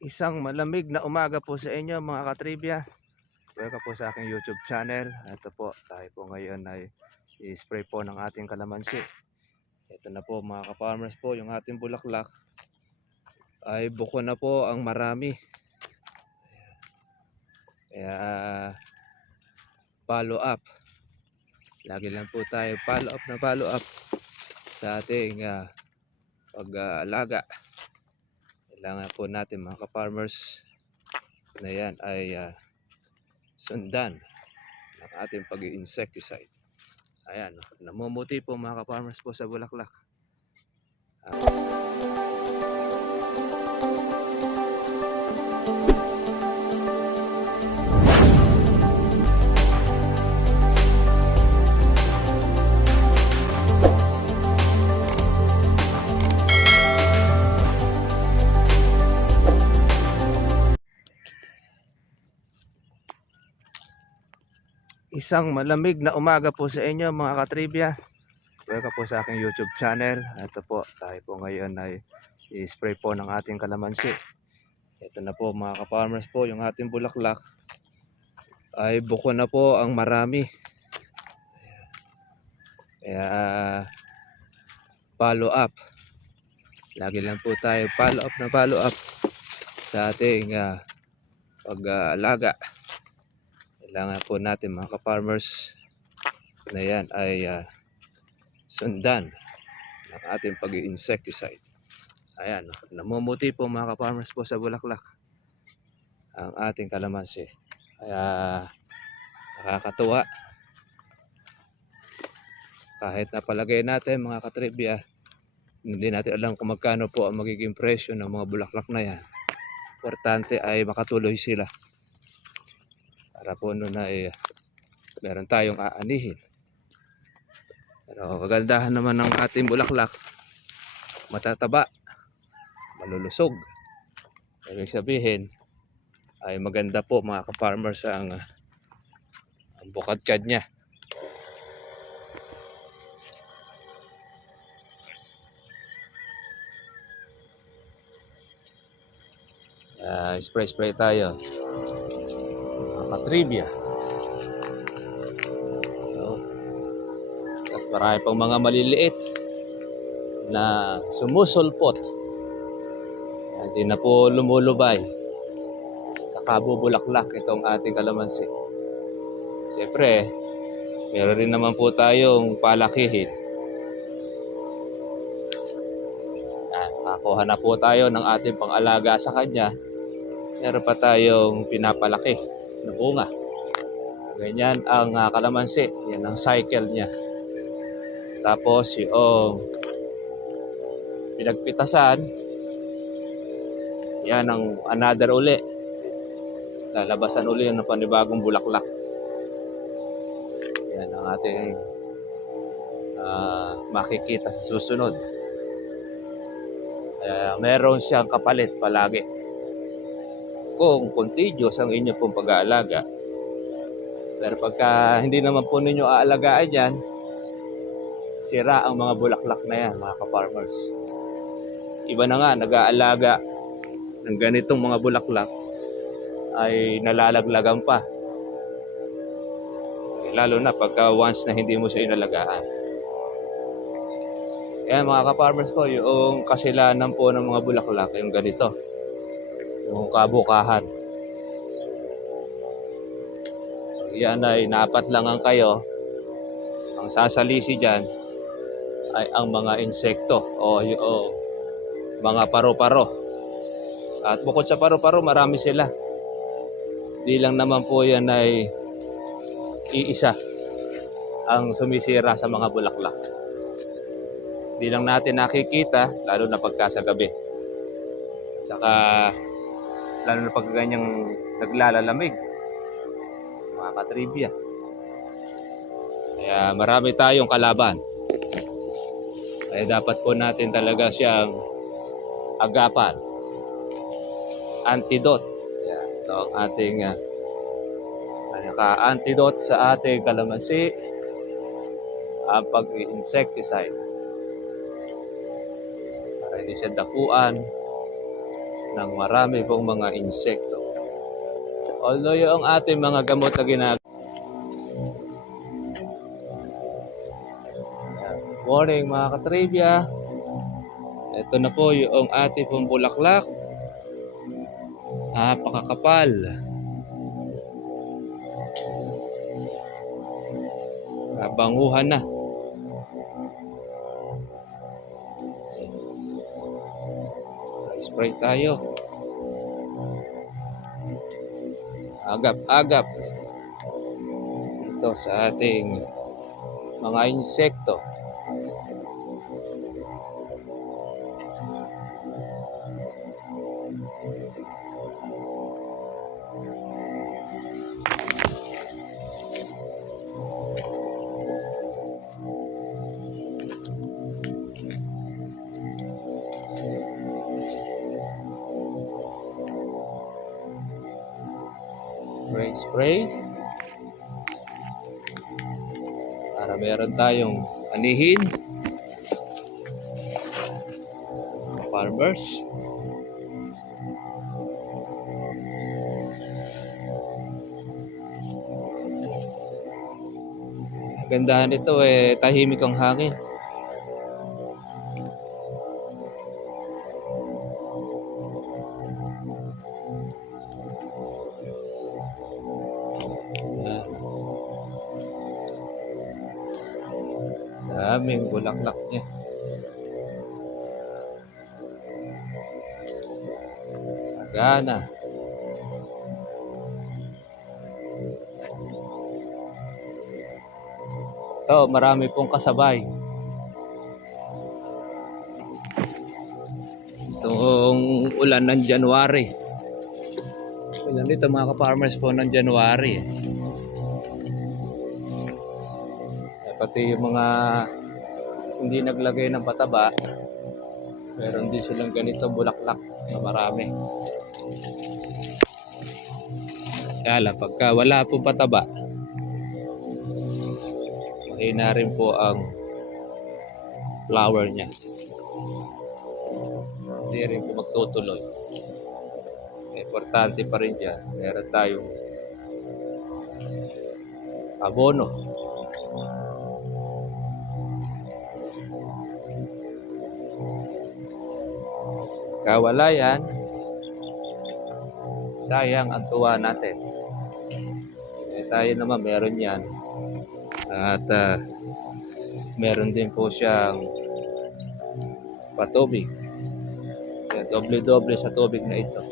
Isang malamig na umaga po sa inyo mga katribya. Welcome po sa aking YouTube channel. Ito po, tayo po ngayon ay i-spray po ng ating kalamansi. Ito na po mga ka-farmers po, yung ating bulaklak ay buko na po ang marami. Kaya follow up. Lagi lang po tayo follow up sa ating pag-alaga. Kailangan po natin mga ka-farmers na yan ay sundan ng ating pag-insecticide. Ayan, namumuti po mga ka-farmers po sa bulaklak. Isang malamig na umaga po sa inyo mga katribya. Welcome po sa aking YouTube channel. Ito po, tayo po ngayon ay i-spray po ng ating kalamansi. Ito na po mga ka-farmers po, yung ating bulaklak ay buko na po ang marami. Kaya follow up. Lagi lang po tayo follow up sa ating pag-alaga. Kailangan po natin mga ka-farmers na yan ay sundan ng ating pag-insecticide. Ayan, namumuti po mga ka-farmers po sa bulaklak ang ating kalamansi. Kaya nakakatuwa. Kahit napalagay natin mga katribya, hindi natin alam kung magkano po ang magiging presyo ng mga bulaklak na yan. Importante ay makatuloy sila. Para po nun ay meron tayong aanihin. Pero kagandahan naman ng ating bulaklak, matataba, malulusog. Ibig sabihin ay maganda po mga ka-farmers ang bukadkad niya. Spray tayo mga katribya. At marami pang mga maliliit na sumusulpot. Hindi na po lumulubay sa kabubulaklak itong ating kalamansi. Siyempre, meron rin naman po tayong palakihin. Nakakuha na po tayo ng ating pang-alaga sa kanya. Meron pa tayong pinapalaki na bunga. Ganyan ang kalamansi. Yan ang cycle niya. Tapos yung pinagpitasan, yan ang another uli. Lalabasan uli ng panibagong bulaklak. Yan ang ating makikita sa susunod. Meron siyang kapalit palagi. Kung continuous ang inyong pong pag-aalaga. Pero pagka hindi naman po ninyo aalagaan yan, sira ang mga bulaklak na yan mga ka-farmers. Iba na nga, nag-aalaga ng ganitong mga bulaklak ay nalalaglagan pa. Lalo na pagka once na hindi mo siya inalagaan. Kaya mga ka-farmers po, yung kasilanan po ng mga bulaklak, yung ganito. Yung kabukahan. Yan ay napatlangan kayo. Ang sasalisi dyan ay ang mga insekto o mga paro-paro. At bukod sa paro-paro, marami sila. Di lang naman po yan ay iisa ang sumisira sa mga bulaklak. Di lang natin nakikita, lalo na pagka sa gabi. Saka lalo na pag ganyang naglalalamig, mga katribya. Kaya marami tayong kalaban. Kaya dapat po natin talaga siyang agapan. Antidote. Yan, ito ang ating antidote sa ating kalamansi, ang pag-insecticide. Para hindi siya dapuan ng marami pong mga insekto. Although yung ating mga gamot na ginagawa. Morning mga katrivia. Ito na po yung ating pong bulaklak. Napakakapal. Banguhan na. Spray tayo. Agap-agap. Ito sa ating mga insekto. Spray para meron tayong anihin, farmers. Gandahan nito tahimik ang hangin. Daming bulaklak niya. Sagana. Ito, marami pong kasabay. Itong ulan ng January. Ulan dito mga ka-farmers po ng January. Pati yung mga hindi naglagay ng pataba, meron din silang ganito bulaklak na marami. Kaya lang, pagka wala po pataba, mahina rin po ang flower niya. Hindi rin po magtutuloy. Importante pa rin dyan, meron tayong abono. Kawala yan, sayang ang tuwa natin. Tayo naman meron yan. At meron din po siyang patubig. Kaya doble-doble sa tubig na ito.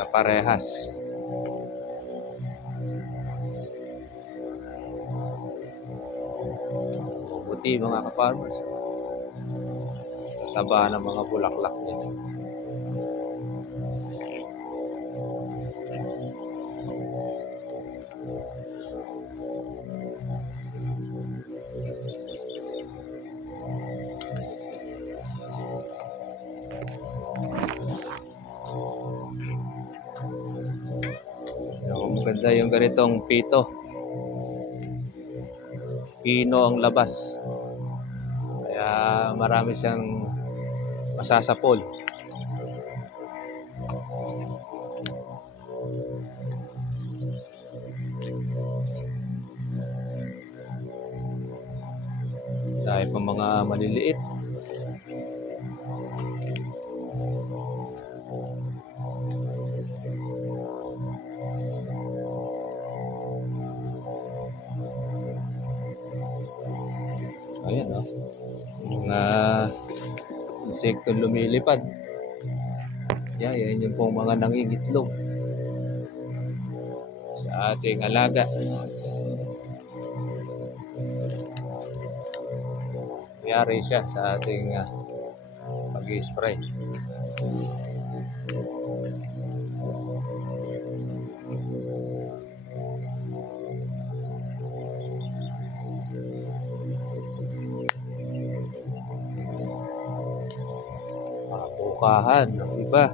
Kaparehas. Buti mga ka-farmers. Taba ng mga bulaklak nito. Maganda yung ganitong pito. Pino ang labas. Kaya marami siyang masasapol. Dahil pa mga maliliit. Ayan o. Mga insekto lumilipad. Yan yung pong mga nangingitlog sa ating alaga. Nangyari siya sa ating pag-spray. Bukahan ng iba.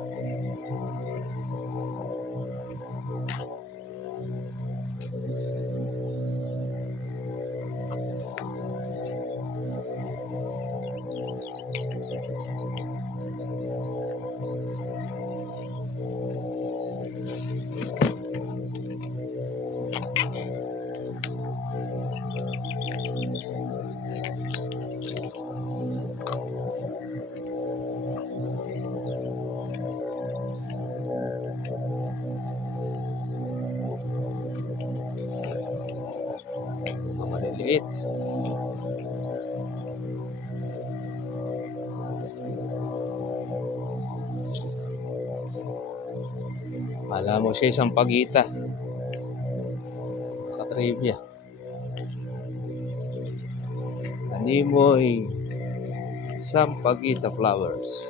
Liit. Alam mo siya isang pagita. Katrivia. Animoy Sampaguita flowers.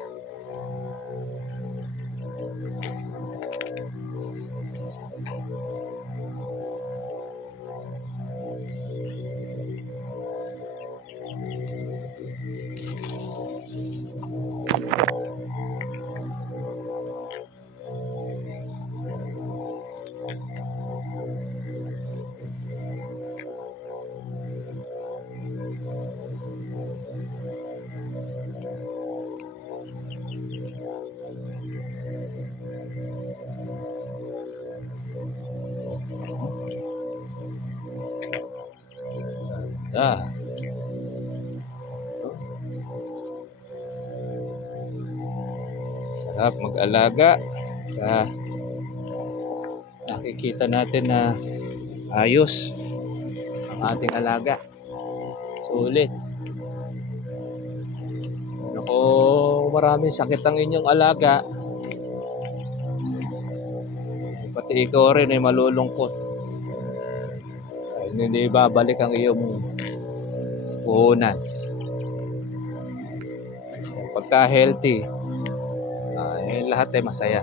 Ah. Sarap mag-alaga. Nakikita natin na ayos ang ating alaga. Sulit. Ano kung maraming sakit ang inyong alaga, pati ikaw rin ay malulungkot. Ay, hindi babalik ang iyong puhunan. Pagka healthy, lahat ay masaya.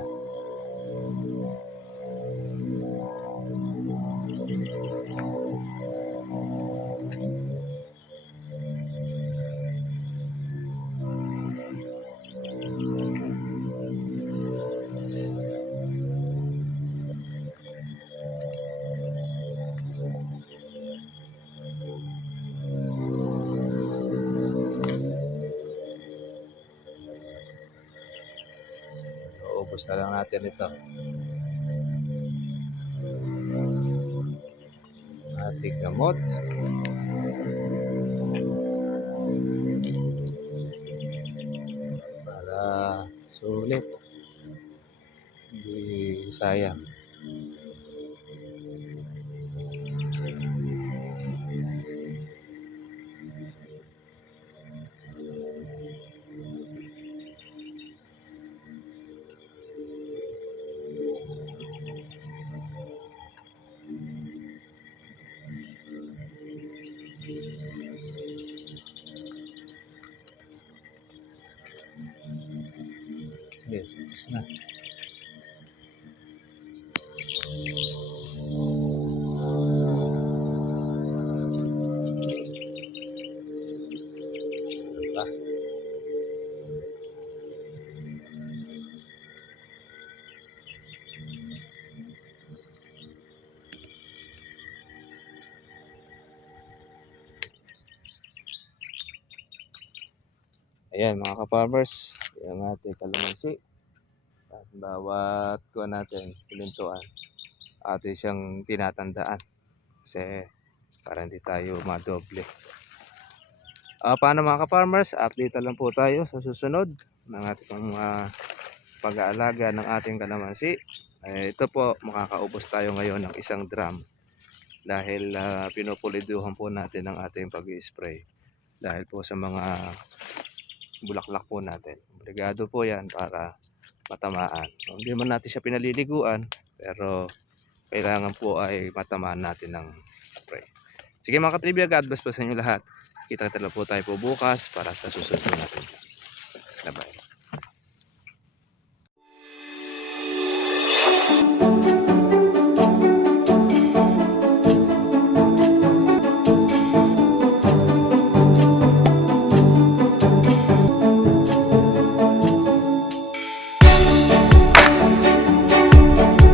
Ubus na lang natin ito. Ating gamot. Para sulit. Hindi sayang. Okay, tapos na. Diba? Ayan mga ka-farmers, yung ating kalamansi. At bawat kuha natin, pilintuan, atin siyang tinatandaan. Kasi para hindi tayo madoble. Paano mga ka-farmers, update lang po tayo sa susunod ng ating pag-aalaga ng ating kalamansi. Ito po, makakaubos tayo ngayon ng 1 drum. Dahil pinupuliduhan po natin ang ating pag-i-spray. Dahil po sa mga bulaklak po natin. Obligado po yan para matamaan. Hindi man natin siya pinaliliguan, pero kailangan po ay matamaan natin ng spray. Sige mga katribya, God bless po sa inyo lahat. Kita-kita po tayo po bukas para sa susunod natin. Bye-bye.